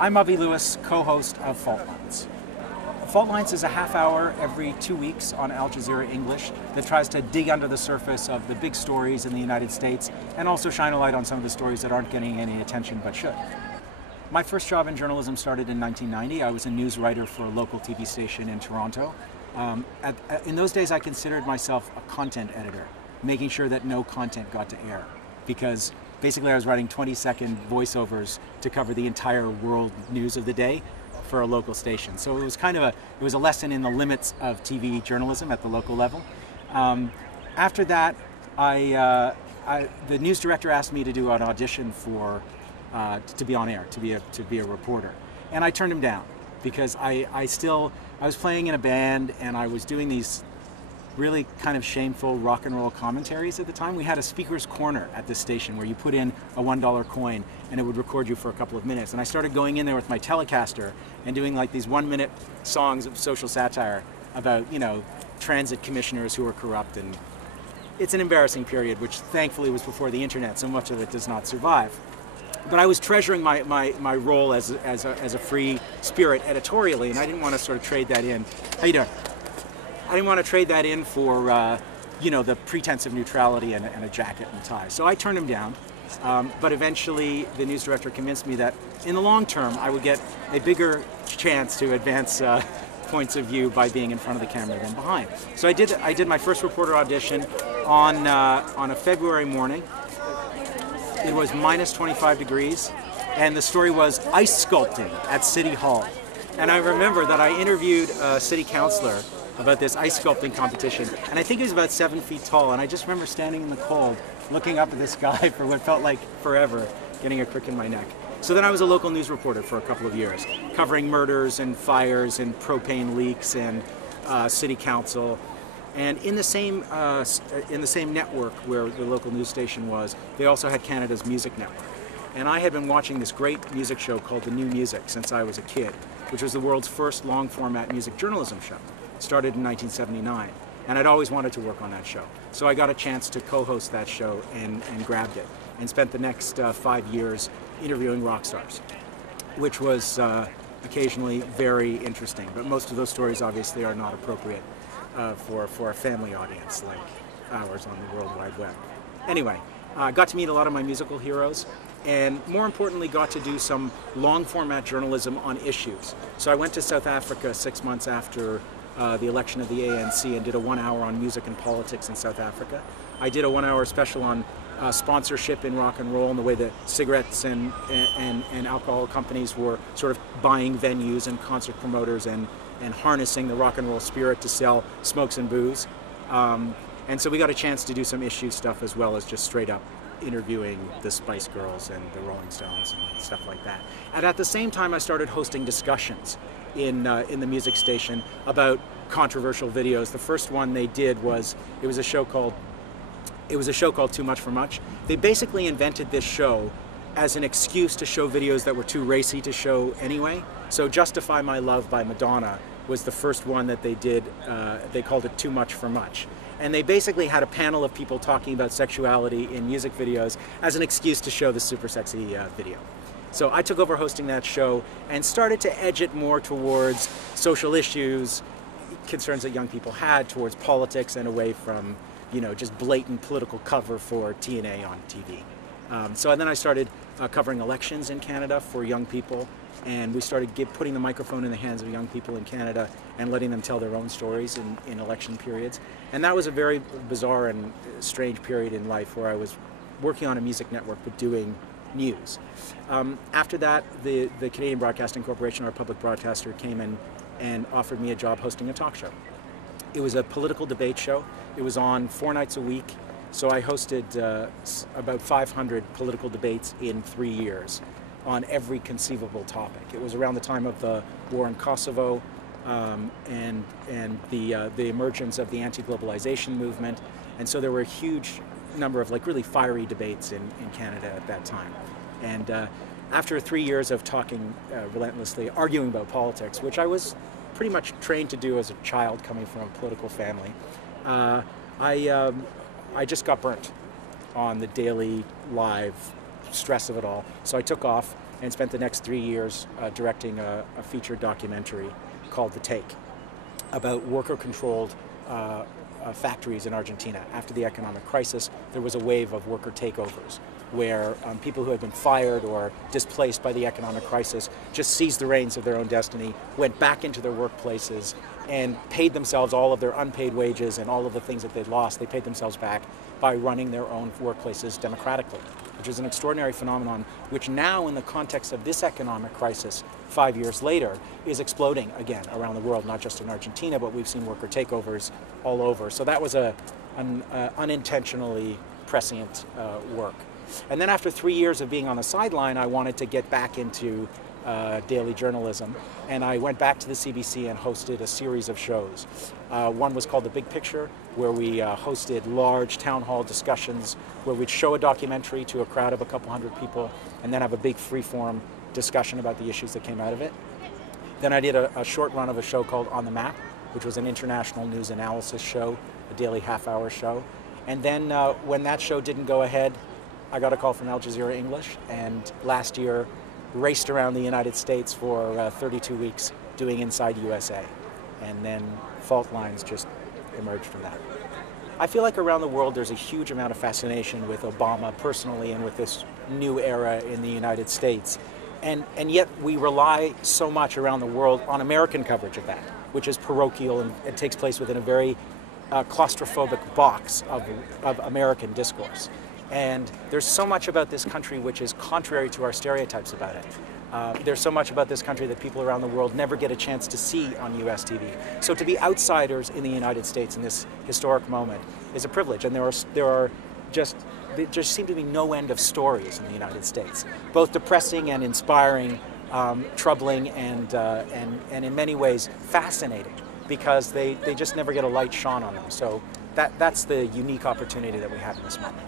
I'm Avi Lewis, co-host of Fault Lines. Fault Lines is a half hour every 2 weeks on Al Jazeera English that tries to dig under the surface of the big stories in the United States and also shine a light on some of the stories that aren't getting any attention but should. My first job in journalism started in 1990. I was a news writer for a local TV station in Toronto. In those days, I considered myself a content editor, making sure that no content got to air, because basically I was writing 20-second voiceovers to cover the entire world news of the day for a local station. So it was kind of a lesson in the limits of TV journalism at the local level. After that, the news director asked me to do an audition for to be on air, to be a reporter, and I turned him down because I was playing in a band and I was doing these really kind of shameful rock and roll commentaries at the time. We had a speaker's corner at this station where you put in a $1 coin and it would record you for a couple of minutes. And I started going in there with my Telecaster and doing like these 1-minute songs of social satire about, you know, transit commissioners who are corrupt. And it's an embarrassing period, which thankfully was before the internet, so much of it does not survive. But I was treasuring my role as a free spirit editorially, and I didn't want to sort of trade that in. How you doing? I didn't want to trade that in for, you know, the pretense of neutrality and a jacket and tie. So I turned him down, but eventually the news director convinced me that in the long term I would get a bigger chance to advance points of view by being in front of the camera than behind. So I did my first reporter audition on a February morning. It was minus 25 degrees, and the story was ice sculpting at City Hall. And I remember that I interviewed a city councillor about this ice sculpting competition, and I think he was about 7 feet tall, and I just remember standing in the cold, looking up at this guy for what felt like forever, getting a crick in my neck. So then I was a local news reporter for a couple of years, covering murders and fires and propane leaks and city council. And in the same network where the local news station was, they also had Canada's music network. And I had been watching this great music show called The New Music since I was a kid, which was the world's first long-format music journalism show. It started in 1979, and I'd always wanted to work on that show. So I got a chance to co-host that show and grabbed it, and spent the next 5 years interviewing rock stars, which was occasionally very interesting. But most of those stories obviously are not appropriate for a family audience like ours on the World Wide Web. Anyway, got to meet a lot of my musical heroes, and more importantly got to do some long format journalism on issues. So I went to South Africa 6 months after the election of the ANC and did a 1 hour on music and politics in South Africa. I did a 1 hour special on sponsorship in rock and roll and the way that cigarettes and alcohol companies were sort of buying venues and concert promoters and harnessing the rock and roll spirit to sell smokes and booze. And so we got a chance to do some issue stuff as well as just straight up interviewing the Spice Girls and the Rolling Stones and stuff like that. And at the same time I started hosting discussions in the music station about controversial videos. The first one they did was, it was a show called Too Much for Much. They basically invented this show as an excuse to show videos that were too racy to show anyway. So Justify My Love by Madonna was the first one that they did. They called it Too Much for Much. And they basically had a panel of people talking about sexuality in music videos as an excuse to show the super sexy video. So I took over hosting that show and started to edge it more towards social issues, concerns that young people had, towards politics, and away from, you know, just blatant political cover for TNA on TV. And then I started covering elections in Canada for young people, and we started putting the microphone in the hands of young people in Canada and letting them tell their own stories in election periods. And that was a very bizarre and strange period in life where I was working on a music network but doing news. After that, the Canadian Broadcasting Corporation, our public broadcaster, came in and offered me a job hosting a talk show. It was a political debate show. It was on 4 nights a week. So I hosted about 500 political debates in 3 years on every conceivable topic. It was around the time of the war in Kosovo and the emergence of the anti-globalization movement. And so there were a huge number of like really fiery debates in Canada at that time. And after 3 years of talking relentlessly, arguing about politics, which I was pretty much trained to do as a child coming from a political family, I just got burnt on the daily live stress of it all. So I took off and spent the next 3 years directing a featured documentary called The Take, about worker-controlled factories in Argentina. After the economic crisis, there was a wave of worker takeovers where people who had been fired or displaced by the economic crisis just seized the reins of their own destiny, went back into their workplaces, and paid themselves all of their unpaid wages and all of the things that they'd lost. They paid themselves back by running their own workplaces democratically, which is an extraordinary phenomenon, which now in the context of this economic crisis 5 years later is exploding again around the world, not just in Argentina, but we've seen worker takeovers all over. So that was an unintentionally prescient work. And then after 3 years of being on the sideline, I wanted to get back into daily journalism, and I went back to the CBC and hosted a series of shows. One was called The Big Picture, where we hosted large town hall discussions where we'd show a documentary to a crowd of a couple hundred people and then have a big free-form discussion about the issues that came out of it. Then I did a short run of a show called On the Map, which was an international news analysis show, a daily half-hour show. And then when that show didn't go ahead, I got a call from Jazeera English, and last year raced around the United States for 32 weeks doing Inside USA. And then Fault Lines just emerged from that. I feel like around the world there's a huge amount of fascination with Obama personally and with this new era in the United States. And yet we rely so much around the world on American coverage of that, which is parochial and it takes place within a very claustrophobic box of American discourse. And there's so much about this country which is contrary to our stereotypes about it. There's so much about this country that people around the world never get a chance to see on US TV. So to be outsiders in the United States in this historic moment is a privilege, and there just seem to be no end of stories in the United States, both depressing and inspiring, troubling and in many ways fascinating, because they just never get a light shone on them. So that's the unique opportunity that we have in this moment.